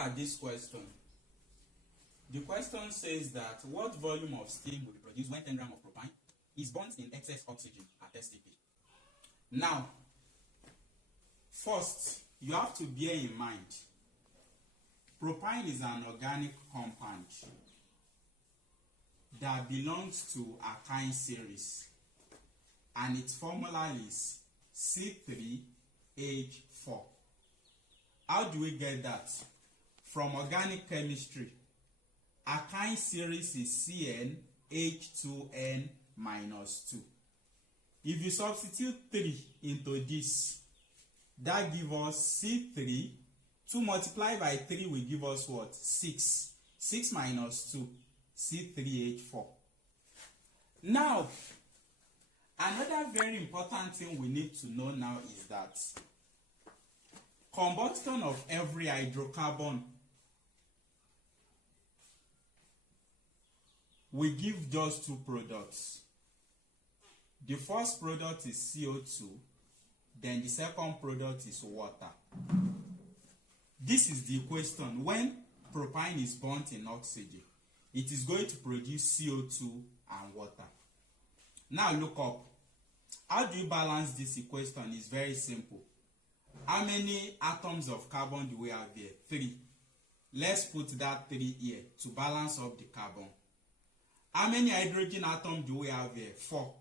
at this question. The question says that what volume of steam will be produced when 10 grams of propane is burnt in excess oxygen at STP? Now, first, you have to bear in mind, propane is an organic compound that belongs to alkyne series, and its formula is C3H4. How do we get that? From organic chemistry, alkyne series is CnH2n minus 2. If you substitute 3 into this, that gives us C3. 2 multiplied by 3 will give us what? 6. 6 minus 2, C3H4. Now, another very important thing we need to know now is that combustion of every hydrocarbon will give just 2 products. The first product is CO2, then the second product is water. This is the equation. When propane is burnt in oxygen, it is going to produce CO2 and water. Now look up. How do you balance this equation? It's very simple. How many atoms of carbon do we have here? 3. Let's put that 3 here to balance up the carbon. How many hydrogen atoms do we have here? 4.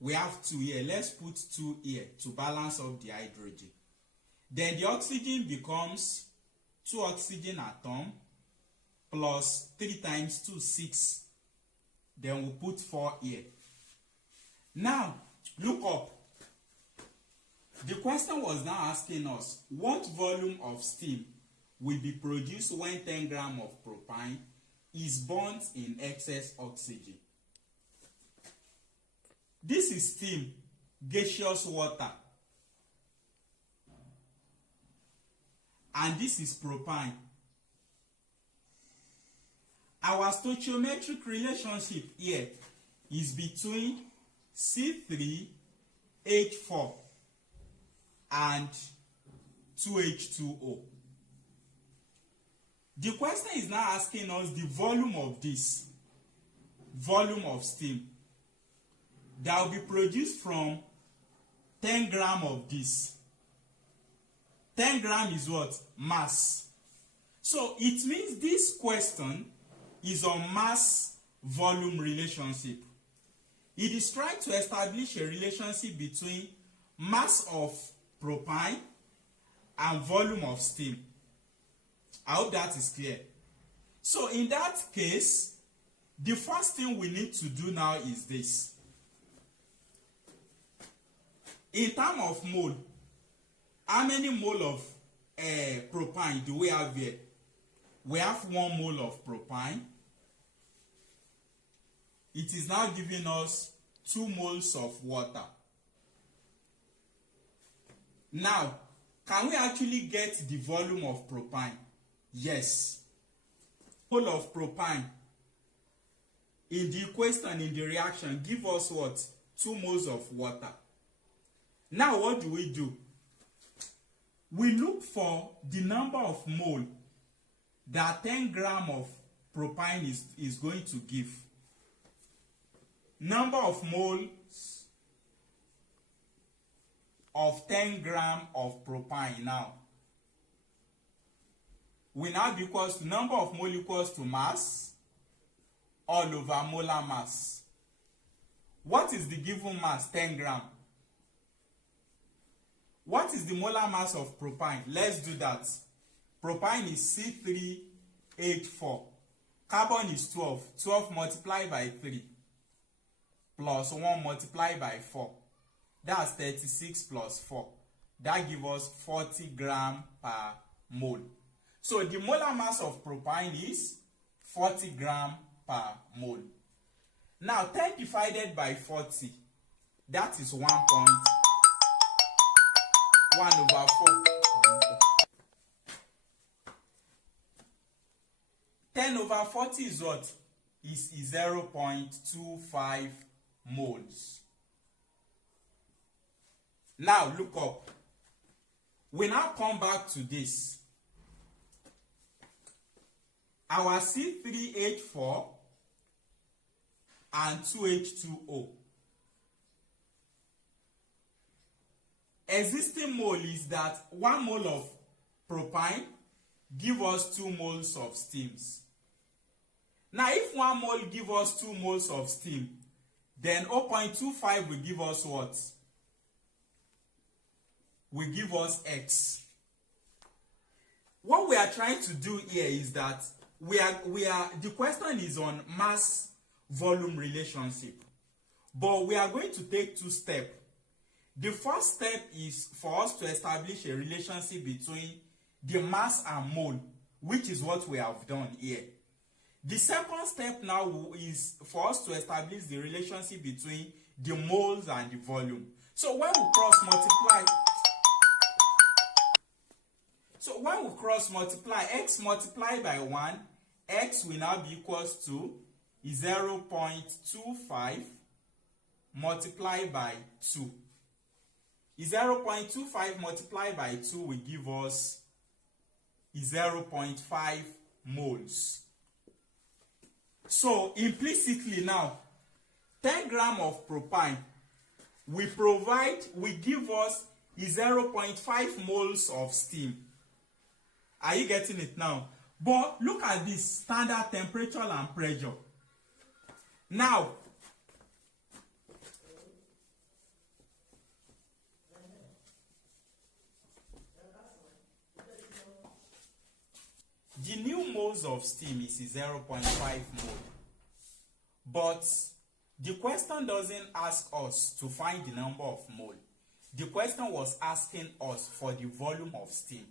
We have 2 here. Let's put 2 here to balance up the hydrogen. Then the oxygen becomes 2 oxygen atoms plus 3 times 2, 6. Then we put 4 here. Now, look up. The question was now asking us, what volume of steam will be produced when 10 grams of propane is burnt in excess oxygen? This is steam, gaseous water. And this is propane. Our stoichiometric relationship here is between C3H4 and 2H2O. The question is now asking us the volume of this, volume of steam, that will be produced from 10 grams of this. 10 grams is what? Mass. So it means this question is on mass-volume relationship. It is trying to establish a relationship between mass of propane and volume of steam. I hope that is clear. So in that case, the first thing we need to do now is this. In terms of mole, how many mole of propane do we have here? We have 1 mole of propane. It is now giving us 2 moles of water. Now, can we actually get the volume of propane? Yes. Mole of propane in the equation, in the reaction, give us what? 2 moles of water. Now, what do? We look for the number of mole that 10 grams of propane is going to give. Number of moles of 10 grams of propane now. We now be equals to number of mole equals to mass all over molar mass. What is the given mass? 10 grams. What is the molar mass of propane? Let's do that. Propane is C3H4. Carbon is 12. 12 multiplied by 3 plus 1 multiplied by 4. That's 36 plus 4. That gives us 40 grams per mole. So the molar mass of propane is 40 grams per mole. Now 10 divided by 40, that is 1.1 over 4. 10 over 40 is what? Is 0.25 moles. Now look up. We now come back to this. our C3H4 and 2H2O. Existing mole is that 1 mole of propane give us 2 moles of steams. Now if 1 mole give us 2 moles of steam, then 0.25 will give us what? Will give us X. What we are trying to do here is that the question is on mass volume relationship, but we are going to take 2 steps. The first step is for us to establish a relationship between the mass and mole, which is what we have done here. The second step now is for us to establish the relationship between the moles and the volume. So when we cross multiply, x multiplied by 1, x will now be equals to 0.25 multiplied by 2. 0.25 multiplied by 2 will give us 0.5 moles. So implicitly now, 10 grams of propane will give us 0.5 moles of steam. Are you getting it now? But look at this standard temperature and pressure. Now, the new moles of steam is 0.5 mole. But the question doesn't ask us to find the number of mole. The question was asking us for the volume of steam.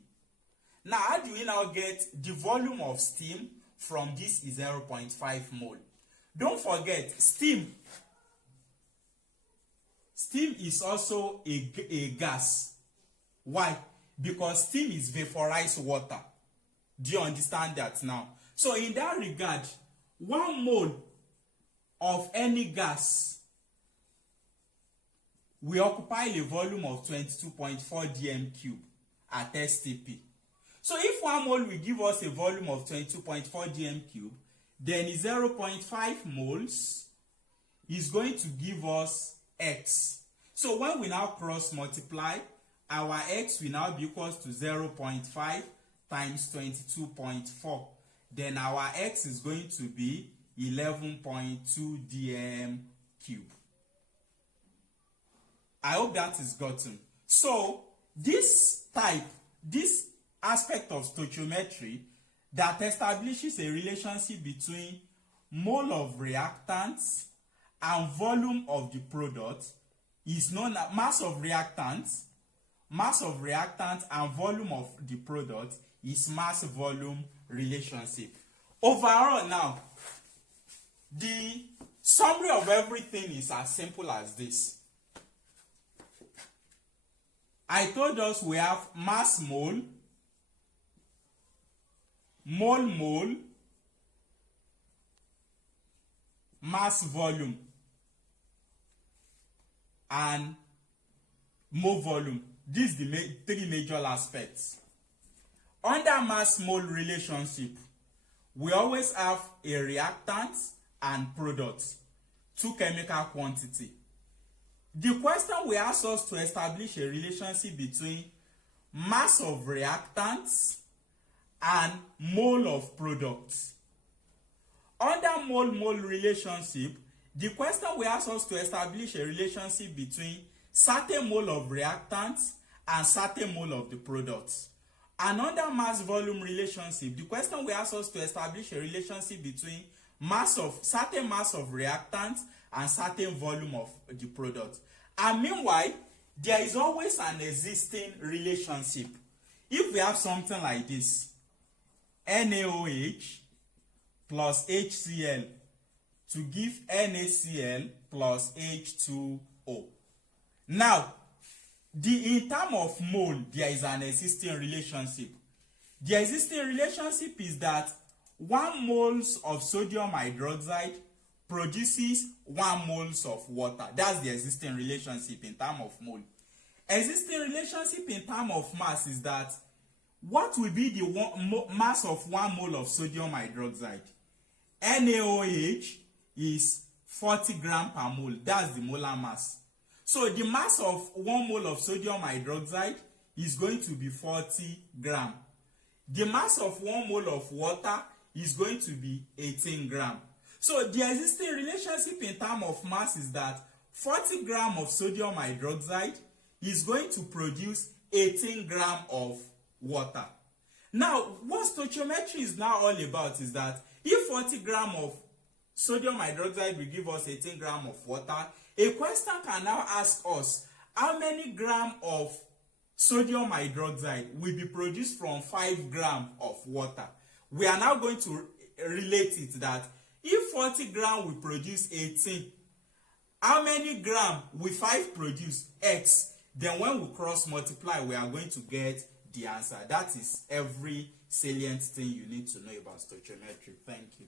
Now, how do we now get the volume of steam from this 0.5 mole? Don't forget, steam is also a gas. Why? Because steam is vaporized water. Do you understand that now? So in that regard, 1 mole of any gas will occupy a volume of 22.4 dm cube at STP. So if 1 mole will give us a volume of 22.4 dm cube, then 0.5 moles is going to give us X. So when we now cross multiply, our X will now be equals to 0.5 times 22.4. Then our X is going to be 11.2 dm cube. I hope that is gotten. So this aspect of stoichiometry that establishes a relationship between mole of reactants and volume of the product is known as mass of reactants and volume of the product is mass volume relationship. Overall now, the summary of everything is as simple as this. I told us we have mass mole, mole, mass volume, and mole volume. These are the 3 major aspects. Under mass mole relationship, we always have a reactant and product, 2 chemical quantity. The question will ask us to establish a relationship between mass of reactants and mole of products. Under mole relationship, the question will ask us to establish a relationship between certain mole of reactants and certain mole of the products. And under mass volume relationship, the question will ask us to establish a relationship between certain mass of reactants and certain volume of the product. And meanwhile, there is always an existing relationship. If we have something like this, NaOH plus HCl to give NaCl plus H2O. Now, in terms of mole, there is an existing relationship. The existing relationship is that 1 moles of sodium hydroxide produces 1 moles of water. That's the existing relationship in terms of mole. Existing relationship in terms of mass is that What will be the mass of 1 mole of sodium hydroxide? NaOH is 40 gram per mole. That's the molar mass. So the mass of 1 mole of sodium hydroxide is going to be 40 gram. The mass of 1 mole of water is going to be 18 gram. So the existing relationship in terms of mass is that 40 gram of sodium hydroxide is going to produce 18 gram of water. Now, what stoichiometry is now all about is that if 40 gram of sodium hydroxide will give us 18 gram of water, a question can now ask us how many gram of sodium hydroxide will be produced from 5 gram of water. We are now going to relate it that if 40 gram will produce 18, how many gram will 5 produce? X. Then when we cross multiply, we are going to get the answer. That is every salient thing you need to know about stoichiometry. Thank you.